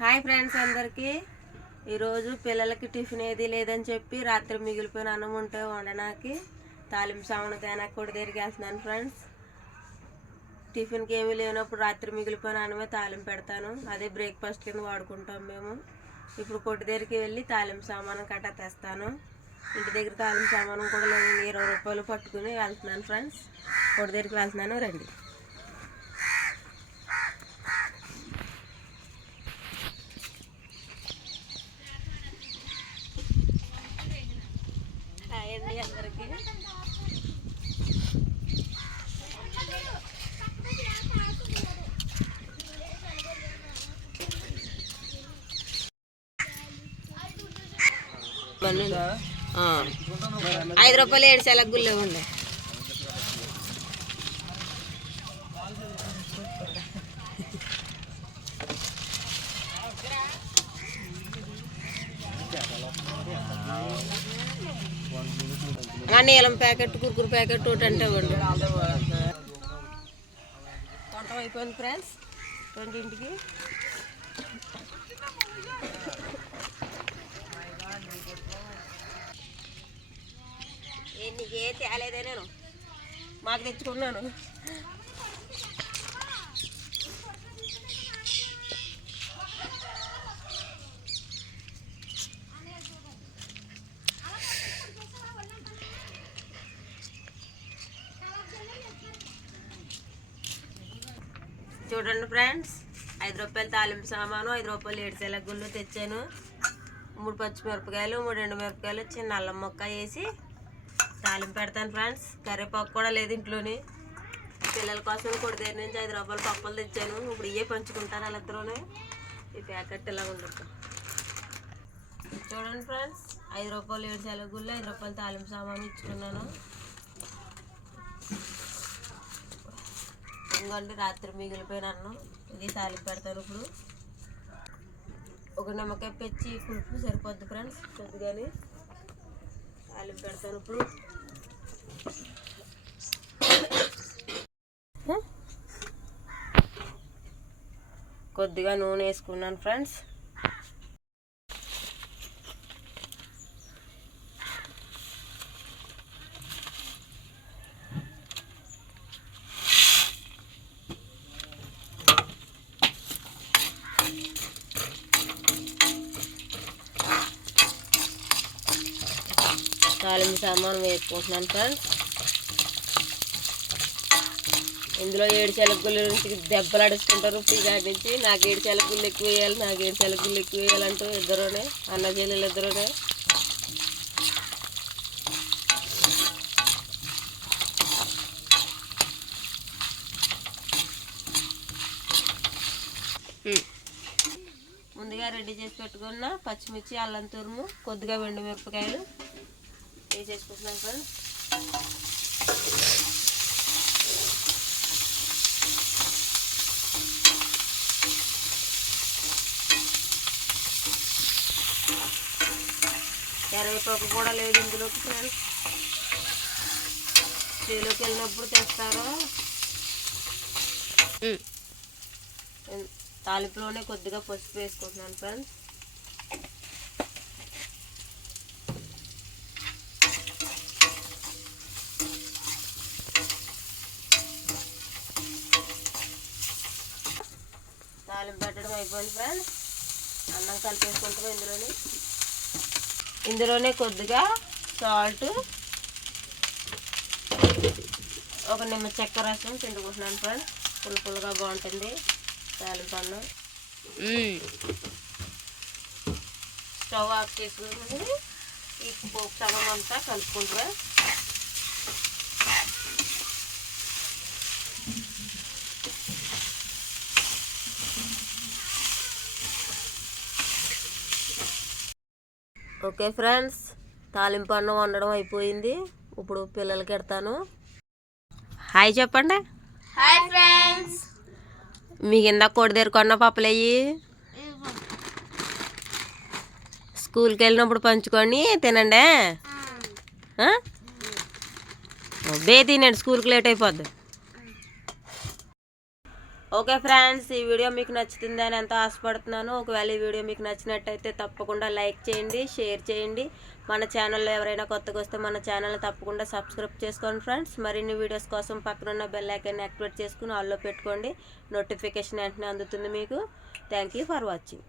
Hi friends అందరికీ ఈరోజు పిల్లలకి టిఫిన్ ఏది లేదని చెప్పి రాత్రి మిగిలిపోయిన అన్నం ఉంటే వండడానికి తాలింపు సామాను కూడా దగ్గరికి వెళ్తున్నాను ఫ్రెండ్స్. టిఫిన్కి ఏమీ లేనప్పుడు రాత్రి మిగిలిపోయిన అన్నమే తాలింపు పెడతాను. అదే బ్రేక్ఫాస్ట్ కింద వాడుకుంటాం మేము. ఇప్పుడు కొట్టు దగ్గరికి వెళ్ళి తాలింపు సామాను కట్ట తెస్తాను. ఇంటి దగ్గర తాలింపు సామాను కూడా లేదు, 20 రూపాయలు పట్టుకుని వెళ్తున్నాను ఫ్రెండ్స్. కొట్టు దగ్గరికి వెళ్తున్నాను, రండి. అందరికి ₹5 7 సెలగుల్లో ఉండే. నీలం ప్యాకెట్, కుర్కురు ప్యాకెట్ ఒకటి అంటే ఇవ్వండి. వంట అయిపోయింది ఫ్రెండ్స్, ఇంటికి నీకు ఏ తేలేదే, నేను మాకు తెచ్చుకున్నాను. చూడండి ఫ్రెండ్స్, ₹5 తాలింపు సామాను, ₹5 7 సెలగుళ్ళు తెచ్చాను. 3 పచ్చిమిరపకాయలు, 3 ఎండుమిరపకాయలు, చిన్న అల్లం ముక్క వేసి తాలింపు పెడతాను ఫ్రెండ్స్. కరివేపాకు కూడా లేదు ఇంట్లోని. పిల్లల కోసం కొడి దగ్గర నుంచి ₹5 పప్పులు తెచ్చాను. ఇప్పుడు ఇవే పంచుకుంటాను వాళ్ళిద్దరూనే. ఈ ప్యాకెట్ ఇలా ఉండదు. చూడండి ఫ్రెండ్స్, ₹5 7 సెలగుళ్ళు, ₹5 తాలింపు సామాను ఇచ్చుకున్నాను. ఇంకోండి రాత్రి మిగిలిపోయిన అన్నం, ఇది తాలింపు పెడతాను. ఇప్పుడు ఒక నిమ్మకాయ పెంచి పులుపు సరిపోద్ది ఫ్రెండ్స్, కొద్దిగానే తాలింపు పెడతాను. ఇప్పుడు కొద్దిగా నూనె వేసుకున్నాను ఫ్రెండ్స్. తాలింపు సామాను వేసుకుంటున్నాను ఫ్రెండ్స్. ఇందులో 7 సెలగుళ్ళు నుంచి దెబ్బలు అడుచుకుంటారు. కాడి నుంచి నాకు 7 సెలగుళ్ళు ఎక్కువ వేయాలి, నాకు 7 సెలగుళ్ళు ఎక్కువ వేయాలంటూ ఇద్దరునే, అన్న చెల్లెలు ఇద్దరునే. ముందుగా రెడీ చేసి పెట్టుకున్న పచ్చిమిర్చి, అల్లం తురుము, కొద్దిగా ఎండుమిరపకాయలు వేసేసుకుంటున్నాను ఫ్రెండ్స్. కరివేపాకు కూడా లేదు ఇందులోకి ఫ్రెండ్స్. చేలోకి వెళ్ళినప్పుడు తెస్తారో. తాలింపులోనే కొద్దిగా పసుపు వేసుకుంటున్నాను ఫ్రెండ్స్. తాలింపు పెట్టడం అయిపోయింది ఫ్రెండ్స్. అన్నం కలిపేసుకుంటాం. ఇందులోనే కొద్దిగా సాల్ట్, ఒక నిమ్మ చెక్క రసం పిండుకుంటున్నాను ఫ్రెండ్స్. పులుపులుగా బాగుంటుంది తాలింపు అన్నం. స్టవ్ ఆఫ్ చేసుకుని ఈ పోపు సగం అంతా కలుపుకుంటా. ఓకే ఫ్రెండ్స్, తాలింపు అన్నం వండడం అయిపోయింది. ఇప్పుడు పిల్లలకి ఎడతాను. హాయ్ చెప్పండి. Hi friends. మీకు ఇందాక కొడి దగ్గర కొన్న పప్పులయ్యి స్కూల్కి వెళ్ళినప్పుడు పంచుకొని తినండి. బే తినండి, స్కూల్కి లేట్ అయిపోద్ది. ఓకే ఫ్రెండ్స్, ఈ వీడియో మీకు నచ్చుతుందని ఎంతో ఆశపడుతున్నాను. ఒకవేళ ఈ వీడియో మీకు నచ్చినట్టయితే తప్పకుండా లైక్ చేయండి, షేర్ చేయండి. మన ఛానల్లో ఎవరైనా కొత్తగా వస్తే మన ఛానల్ని తప్పకుండా సబ్స్క్రైబ్ చేసుకోండి ఫ్రెండ్స్. మరిన్ని వీడియోస్ కోసం పక్కనున్న బెల్ ఐకాన్ని యాక్టివేట్ చేసుకుని ఆల్లో పెట్టుకోండి. నోటిఫికేషన్ వెంటనే అందుతుంది మీకు. Thank you for watching.